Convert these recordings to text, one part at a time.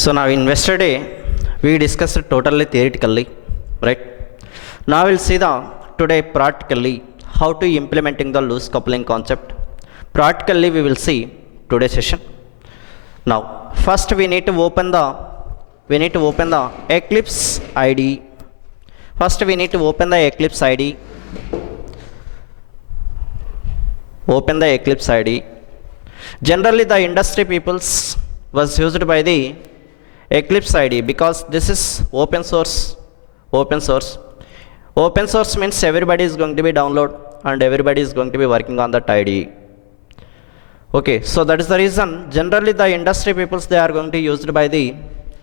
So now in yesterday we discussed totally theoretically, right? Now we'll see the today practically how to implementing the loose coupling concept. Practically we will see today's session. Now first we need to open the Eclipse IDE. First we need to open the Eclipse IDE. Open the Eclipse IDE. Generally the industry peoples was used by the Eclipse IDE because this is open source. Open source means everybody is going to be download and everybody is going to be working on that IDE. Okay, so that is the reason generally the industry peoples they are going to used by the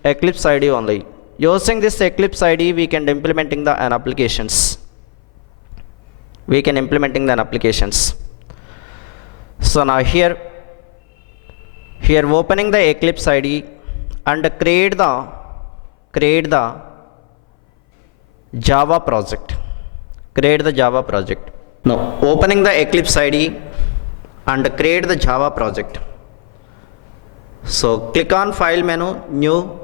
Eclipse IDE only. Using this Eclipse IDE we can implementing the applications. So now here opening the Eclipse IDE and create the Java project. Now opening the Eclipse IDE and create the Java project. So click on file menu, new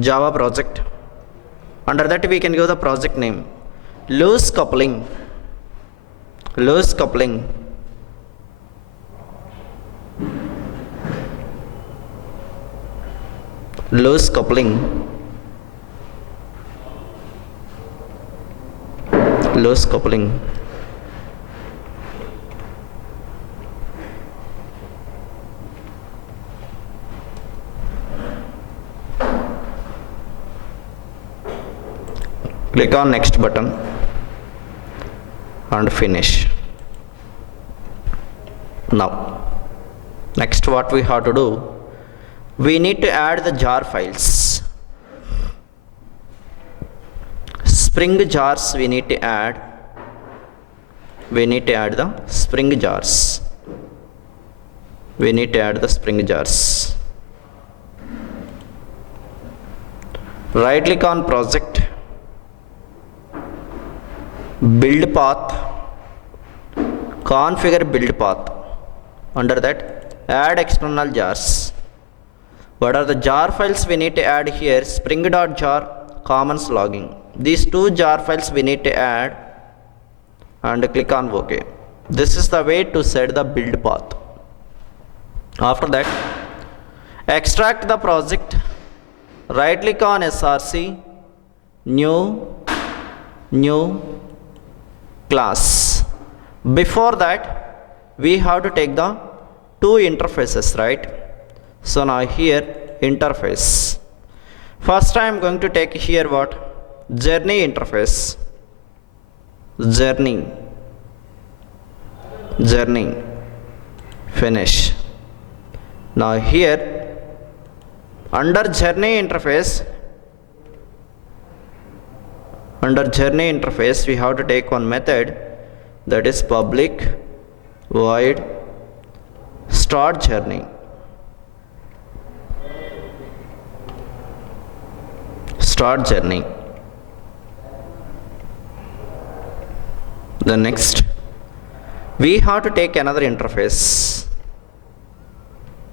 Java project. Under that we can give the project name loose coupling. Loose coupling click on next button and finish. Now next what we have to do, we need to add the jar files. Spring jars we need to add the spring jars. Right click on project, build path, configure build path. Under that add external jars. What are the jar files we need to add here? Spring.jar, commons logging. These two jar files we need to add and click on OK. This is the way to set the build path. After that extract the project, right click on src, new class. Before that we have to take the two interfaces, right? So now here interface. First I am going to take here what? Journey interface. Journey. Finish. Now here under journey interface we have to take one method, that is public void start journey. The next we have to take another interface.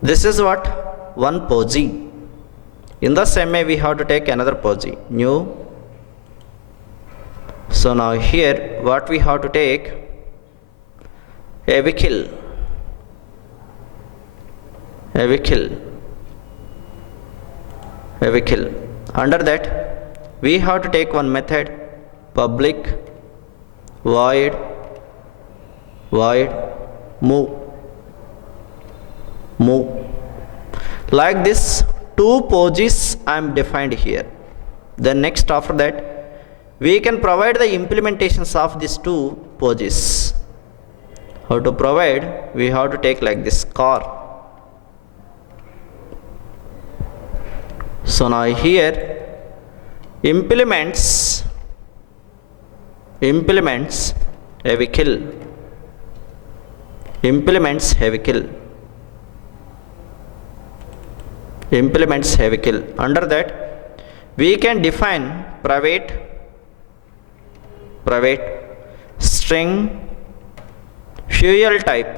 This is what? One POSI. In the same way we have to take another POSI, new. So now here what we have to take? A vehicle. Under that we have to take one method, public void move. Like this two POSIs I am defined here. Then next after that we can provide the implementations of these two POSIs. How to provide? We have to take like this car. So now here implements a vehicle. Under that we can define private string fuel type.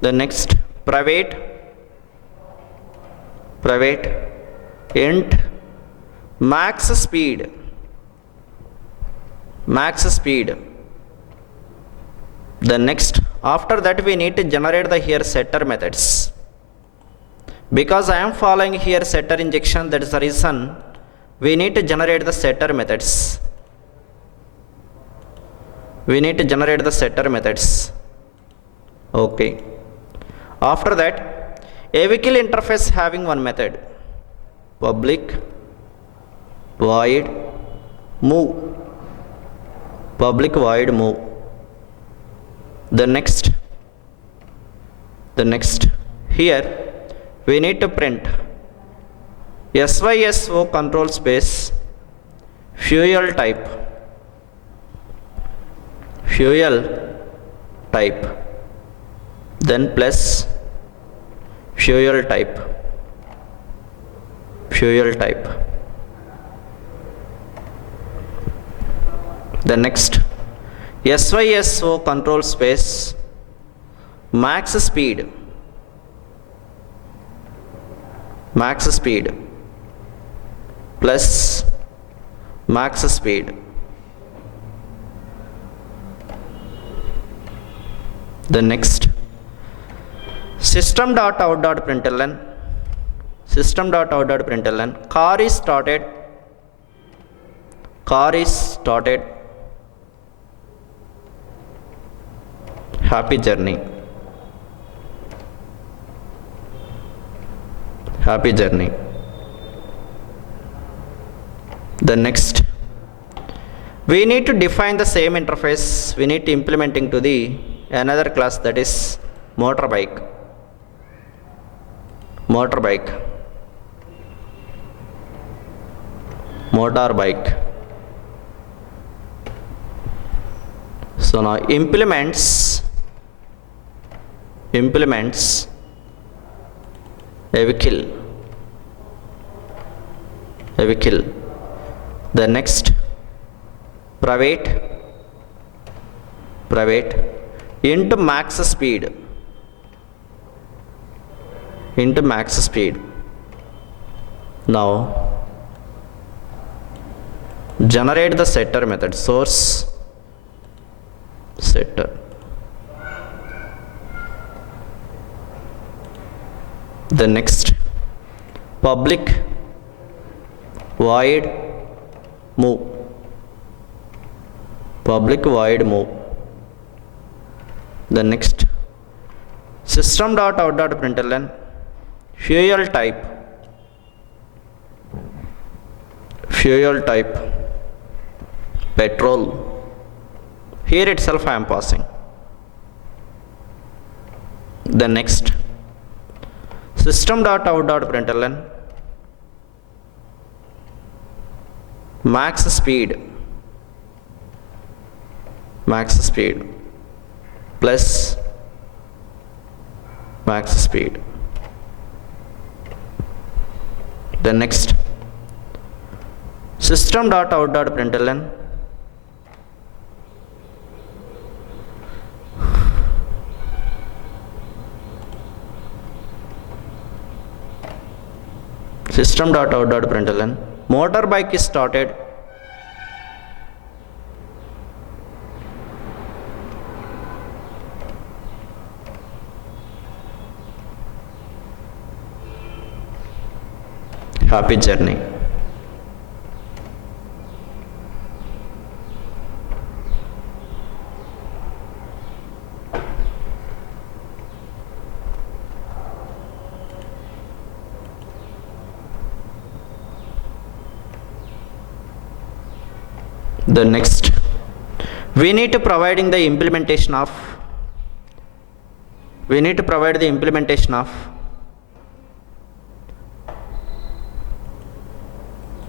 The next private int max speed. Then next, after that we need to generate the here setter methods. Because I am following here setter injection, that is the reason we need to generate the setter methods. Okay. After that, a vehicle interface having one method, public void move. The next, here we need to print SYSO control space fuel type, then plus fuel type. The next, SYSO control space max speed plus max speed. The next, system.out.println car is started. Happy journey. The next, we need to define the same interface. We need to implementing to the another class, that is motorbike. So now implements a vehicle. The next, private into max speed. Now generate the setter method, source setter. The next, public void move. The next, system.out.println fuel type petrol. Here itself I am passing. The next, system.out.println max speed plus max speed. The next, system.out.println motorbike is started. Happy journey. The next, we need to provide the implementation of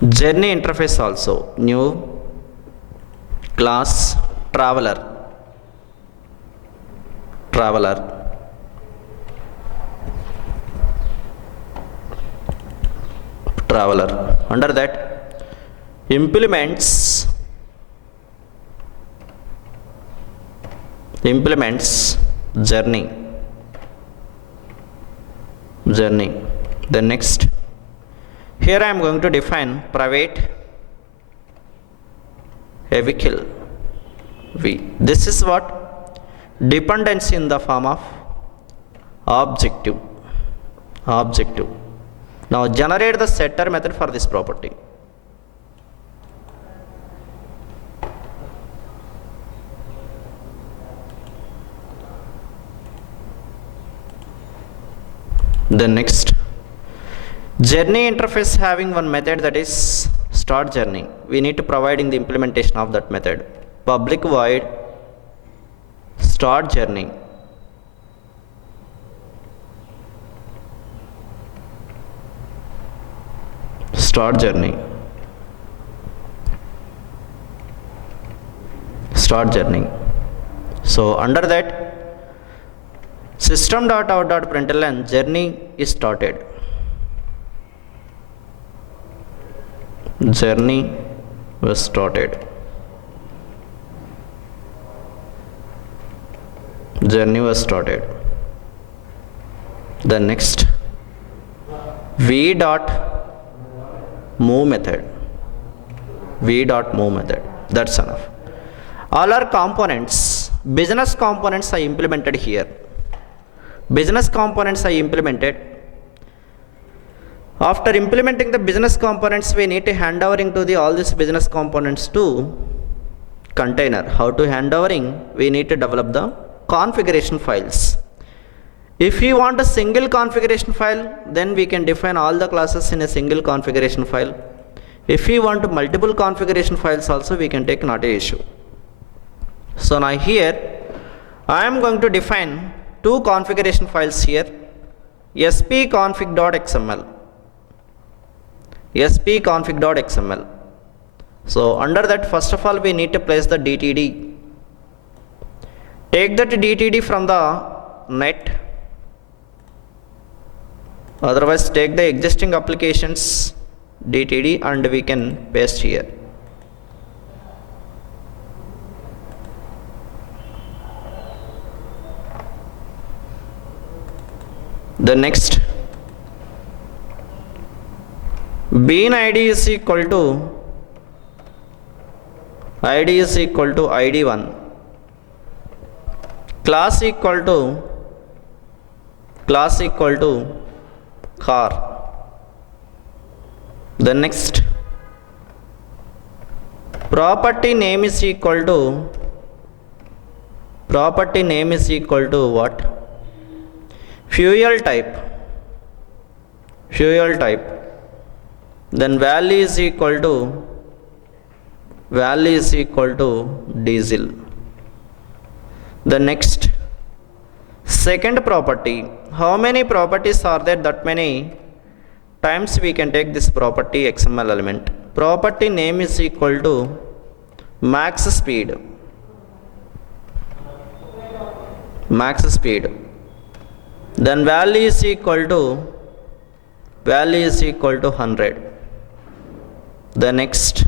journey interface also. New class traveler. Under that, implements journey. journey. Then next, here I am going to define private vehicle V. This is what? Dependency in the form of objective. Now generate the setter method for this property. Then next, journey interface having one method, that is StarJourney. We need to provide in the implementation of that method public void StarJourney. StarJourney. So under that, system.out.println journey is started. Journey was started. Then next, v dot move method. That's enough. All our components, business components are implemented here. After implementing the business components, we need to hand overing to all these business components to container. How to hand overing? We need to develop the configuration files. If you want a single configuration file, then we can define all the classes in a single configuration file. If you want multiple configuration files also, we can take, not an issue. So now here I am going to define two configuration files here, spconfig.xml. So under that, first of all, we need to place the DTD. Take that DTD from the net. Otherwise, take the existing applications DTD and we can paste here. The next, bean ID is equal to ID1, class equal to car. The next, property name is equal to what? Fuel type. Then value is equal to diesel. The next, second property. How many properties are there? That many times we can take this property XML element. Property name is equal to max speed. Then value is equal to 100. The next,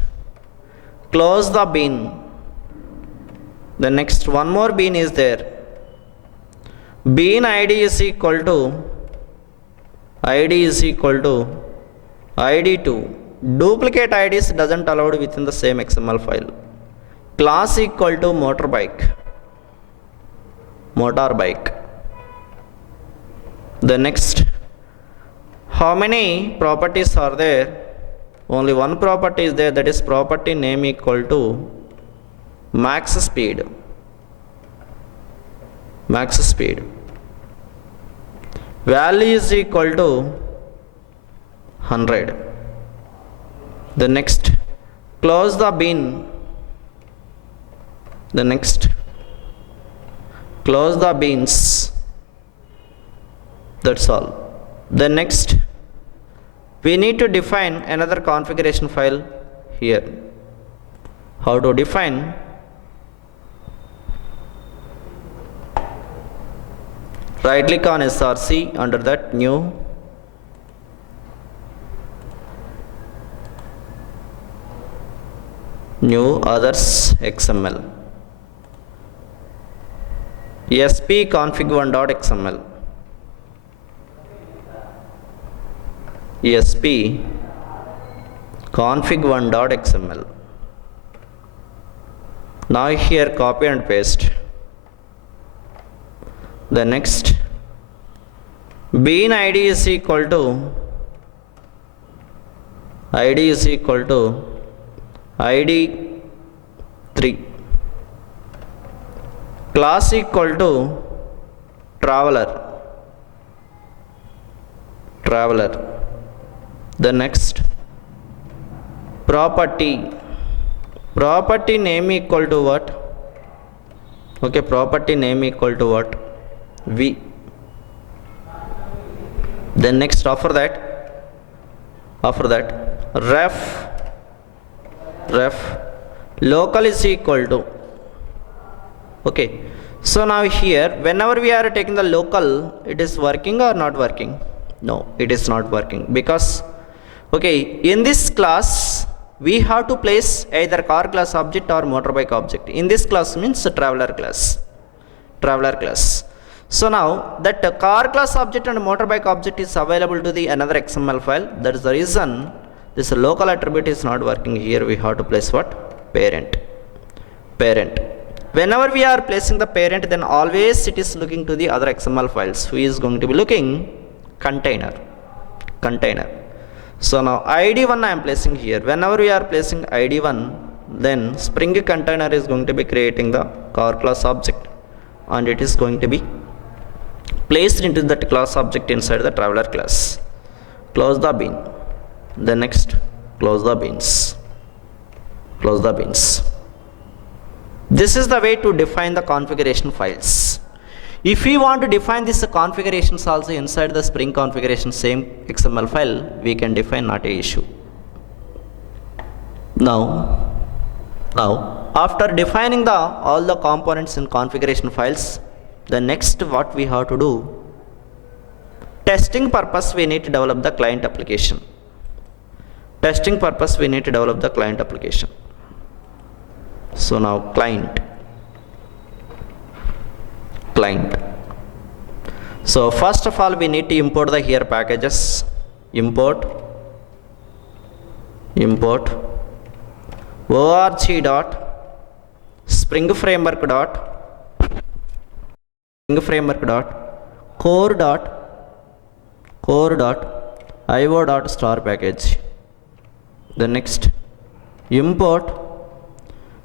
close the bean. The next, one more bean is there. Bean ID is equal to ID2. Duplicate IDs doesn't allowed within the same XML file. Class equal to motorbike. The next, how many properties are there? Only one property is there, that is property name equal to max speed. Value is equal to 100. The next, close the bean. The next, close the beans. That's all. The next, we need to define another configuration file here. How to define? Right click on SRC, under that new others XML, spconfig1.xml. sp config1.xml. Now here copy and paste. The next bean id is equal to id3, class equal to traveler. The next property name equal to what? Okay, property name equal to what? V. Then next after that ref local is equal to. Okay, so now here whenever we are taking the local, it is working or not working? No, it is not working, because okay, in this class we have to place either car class object or motorbike object. In this class means traveler class. So now that car class object and motorbike object is available to the another XML file. That is the reason this local attribute is not working. Here we have to place what? Parent. Whenever we are placing the parent, then always it is looking to the other XML files. Who is going to be looking? Container. So now id1 I am placing here. Whenever we are placing id1, then Spring container is going to be creating the car class object, and it is going to be placed into that class object inside the traveler class. Close the bean. Then next close the beans. This is the way to define the configuration files. If we want to define this configurations also inside the Spring configuration same XML file, we can define, not a issue. Now after defining all the components in configuration files, the next what we have to do, testing purpose we need to develop the client application. So now client. So first of all we need to import the here packages. Import org.springframework.core.io.star-package. The next import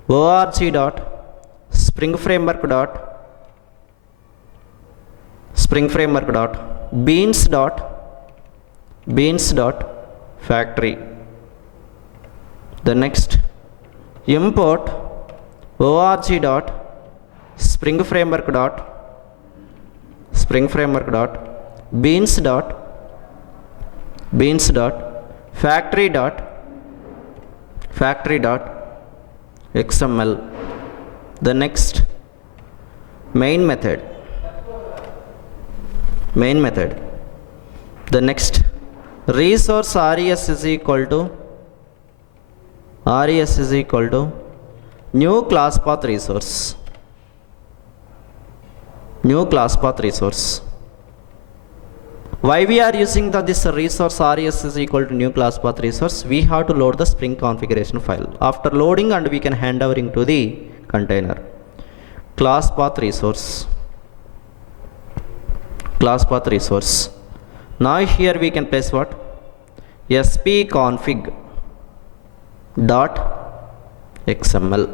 org.springframework.beans.factory. The next import org.beans.beans.factory.xml. The next main method. The next resource res is equal to new class path resource. Why we are using this resource res is equal to new class path resource? We have to load the Spring configuration file. After loading, and we can hand over into the container. Class path resource. Now here we can place what? spconfig.xml.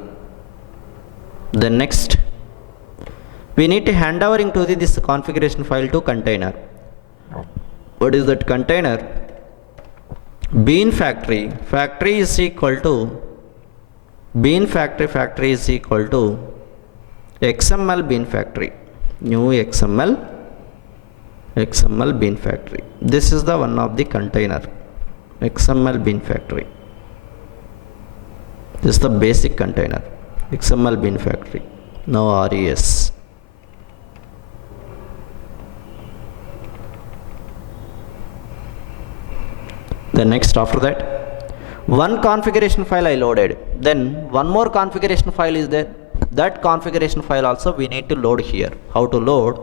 Then next we need to hand over into this configuration file to container. What is that container? Bean factory is equal to factory is equal to XML bean factory. New XML bean factory. This is the one of the container. XML bean factory. This is the basic container. XML bean factory. Now res. Then next after that, one configuration file I loaded. Then one more configuration file is there. That configuration file also we need to load here. How to load?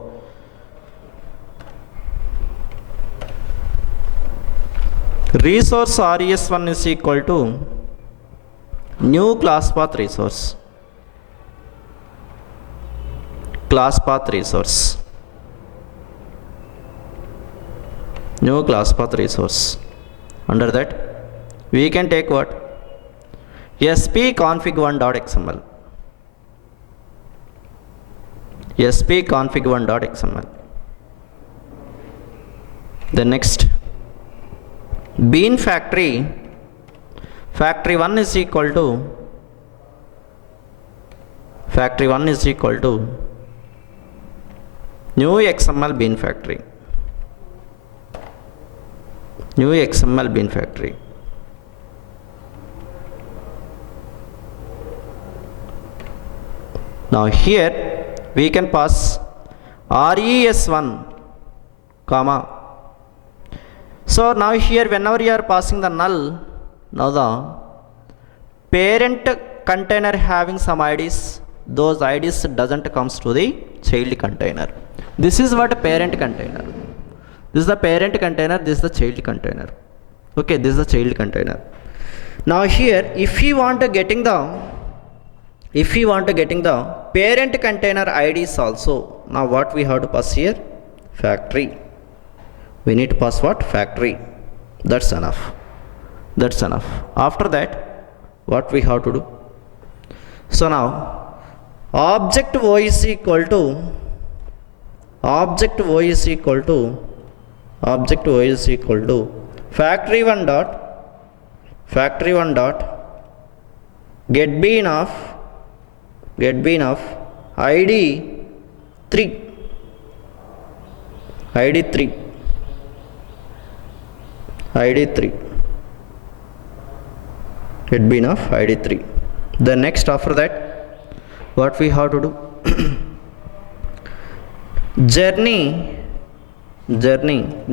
resource res1 is equal to new class path resource, class path resource, new class path resource. Under that we can take what? sp config1.xml, sp config1.xml. Then next, bean factory 1 is equal to new xml bean factory, new xml bean factory. Now here we can pass res1 comma. So now here whenever you are passing the null, now the parent container having some IDs, those IDs doesn't comes to the child container. This is what parent container. This is the parent container, this is the child container. Okay, this is the child container. Now here if we want to getting the parent container IDs also, now what we have to pass here? Factory. We need to pass what? Factory. That's enough. That's enough. After that what we have to do? So now object o is equal to factory1 dot get bean of id 3, get bean of id 3. Then next after that what we have to do? journey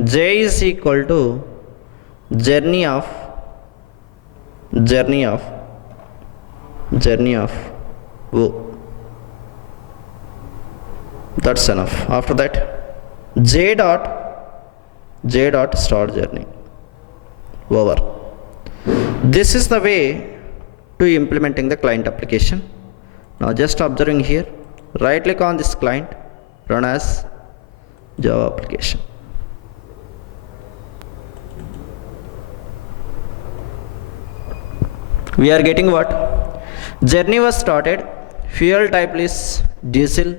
j is equal to journey of o. That's enough. After that j dot start journey. Over. This is the way to implementing the client application. Now just observing here, right click on this client, run as Java application. We are getting what? Journey was started, fuel type is diesel,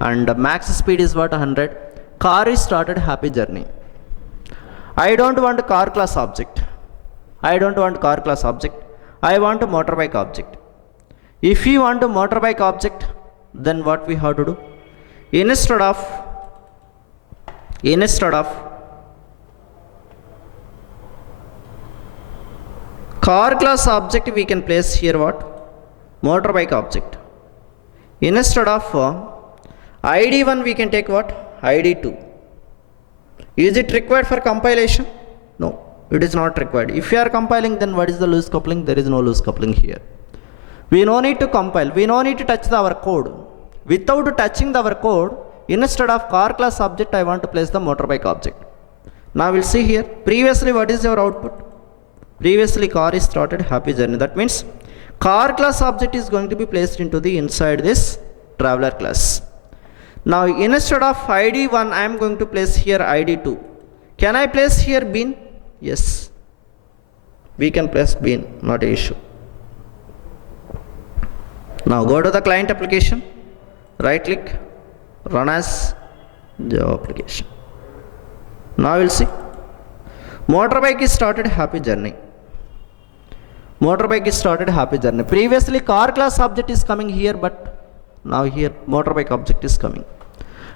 and max speed is what? 100. Car is started, happy journey. I don't want a car class object. I want a motorbike object. If you want a motorbike object, then what we have to do? Instead of car class object, we can place here what? Motorbike object. Instead of id1 we can take what? id2. Is it required for compilation? No, it is not required. If you are compiling, then what is the loose coupling? There is no loose coupling here. We no need to compile, we no need to touch our code. Without touching our code, instead of car class object, I want to place the motorbike object. Now we'll see here, previously what is your output? Previously car is started, happy journey. That means car class object is going to be placed into the inside this traveler class. Now instead of id1 I am going to place here id2. Can I place here bean? Yes, we can place bean, not an issue. Now go to the client application, right click, run as Java application. Now we'll see, motorbike is started, happy journey. Previously car class object is coming here, but now here motorbike object is coming.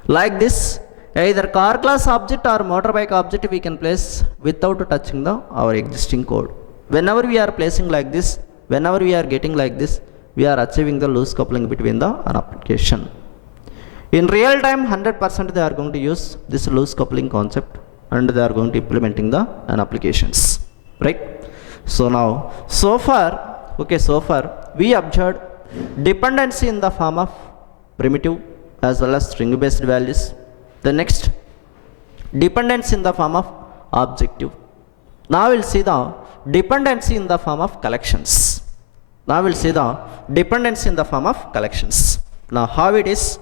Like this, either car class object or motorbike object we can place without touching our existing code. Whenever we are placing like this, whenever we are getting like this, we are achieving the loose coupling between an application. In real time 100% they are going to use this loose coupling concept and they are going to implementing an applications, right? So now so far we observed dependency in the form of primitive as well as string based values. The next, dependence in the form of objective. Now we'll see the dependency in the form of collections. Now we'll see the dependency in the form of collections. Now how it is